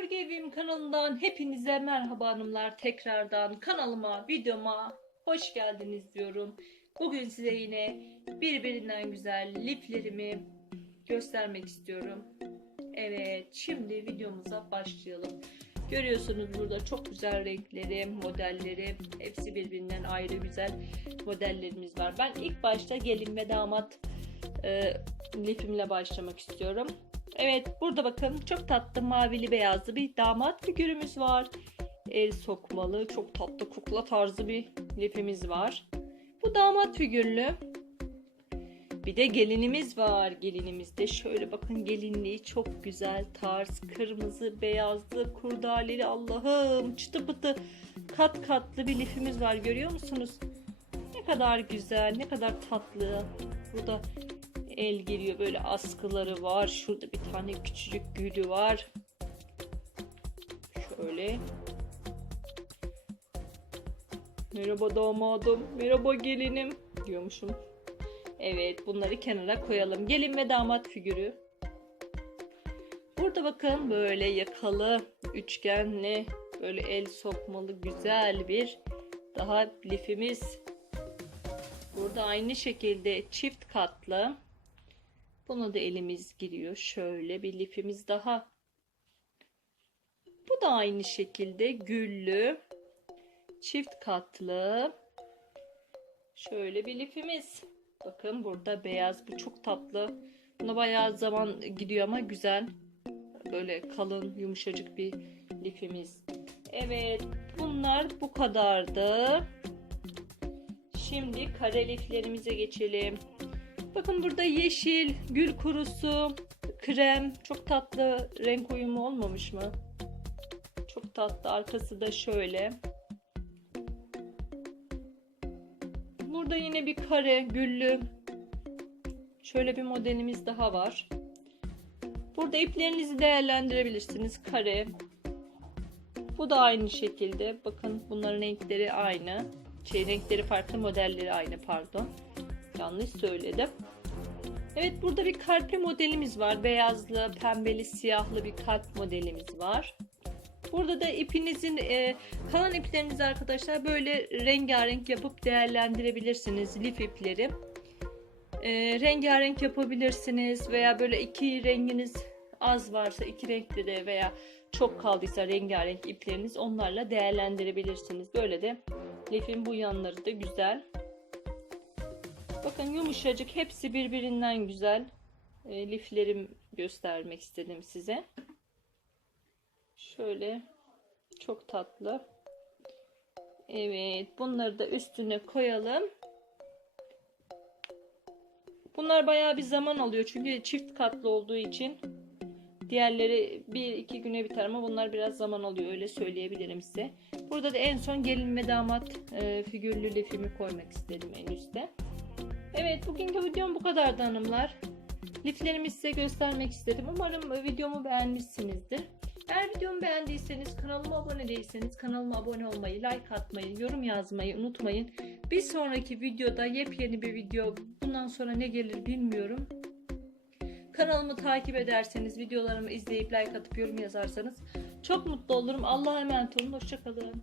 Örgü Evim kanalından hepinize merhaba hanımlar. Tekrardan kanalıma, videoma hoş geldiniz diyorum. Bugün size yine birbirinden güzel liflerimi göstermek istiyorum. Evet, şimdi videomuza başlayalım. Görüyorsunuz burada çok güzel renkleri, modelleri, hepsi birbirinden ayrı güzel modellerimiz var. Ben ilk başta gelin ve damat e, lifimle başlamak istiyorum. Evet burada bakın çok tatlı mavili beyazlı bir damat figürümüz var. El sokmalı çok tatlı kukla tarzı bir lifimiz var. Bu damat figürlü. Bir de gelinimiz var. Gelinimizde şöyle bakın gelinliği çok güzel tarz kırmızı beyazlı kurdaleli Allah'ım çıtı pıtı kat katlı bir lifimiz var görüyor musunuz? Ne kadar güzel ne kadar tatlı. Burada el geliyor böyle askıları var. Şurada bir tane küçücük gülü var. Şöyle. Merhaba damadım, merhaba gelinim diyormuşum. Evet bunları kenara koyalım. Gelin ve damat figürü. Burada bakın böyle yakalı, üçgenli, böyle el sokmalı güzel bir daha lifimiz. Burada aynı şekilde çift katlı. Buna da elimiz giriyor. Şöyle bir lifimiz daha. Bu da aynı şekilde güllü. Çift katlı. Şöyle bir lifimiz. Bakın burada beyaz. Bu çok tatlı. Buna bayağı zaman gidiyor ama güzel. Böyle kalın yumuşacık bir lifimiz. Evet bunlar bu kadardı. Şimdi kare liflerimize geçelim. Bakın burada yeşil, gül kurusu, krem. Çok tatlı renk uyumu olmamış mı? Çok tatlı. Arkası da şöyle. Burada yine bir kare, güllü. Şöyle bir modelimiz daha var. Burada iplerinizi değerlendirebilirsiniz. Kare. Bu da aynı şekilde. Bakın bunların renkleri aynı. Şey, renkleri farklı, modelleri aynı pardon. Yanlış söyledim. Evet burada bir kalpli modelimiz var. Beyazlı, pembeli, siyahlı bir kalp modelimiz var. Burada da ipinizin e, kalan iplerinizi arkadaşlar böyle rengarenk yapıp değerlendirebilirsiniz lif ipleri. E, rengarenk yapabilirsiniz veya böyle iki renginiz az varsa iki renkli de veya çok kaldıysa rengarenk ipleriniz onlarla değerlendirebilirsiniz. Böyle de lifin bu yanları da güzel. Bakın yumuşacık hepsi birbirinden güzel. E, liflerim göstermek istedim size. Şöyle çok tatlı. Evet bunları da üstüne koyalım. Bunlar bayağı bir zaman alıyor çünkü çift katlı olduğu için diğerleri bir iki güne biter ama bunlar biraz zaman alıyor öyle söyleyebilirim size. Burada da en son gelin ve damat e, figürlü lifimi koymak istedim en üstte. Evet bugünkü videom bu kadardı hanımlar. Liflerimi size göstermek istedim. Umarım videomu beğenmişsinizdir. Eğer videomu beğendiyseniz kanalıma abone değilseniz kanalıma abone olmayı, like atmayı, yorum yazmayı unutmayın. Bir sonraki videoda yepyeni bir video bundan sonra ne gelir bilmiyorum. Kanalımı takip ederseniz, videolarımı izleyip like atıp yorum yazarsanız çok mutlu olurum. Allah'a emanet olun. Hoşçakalın.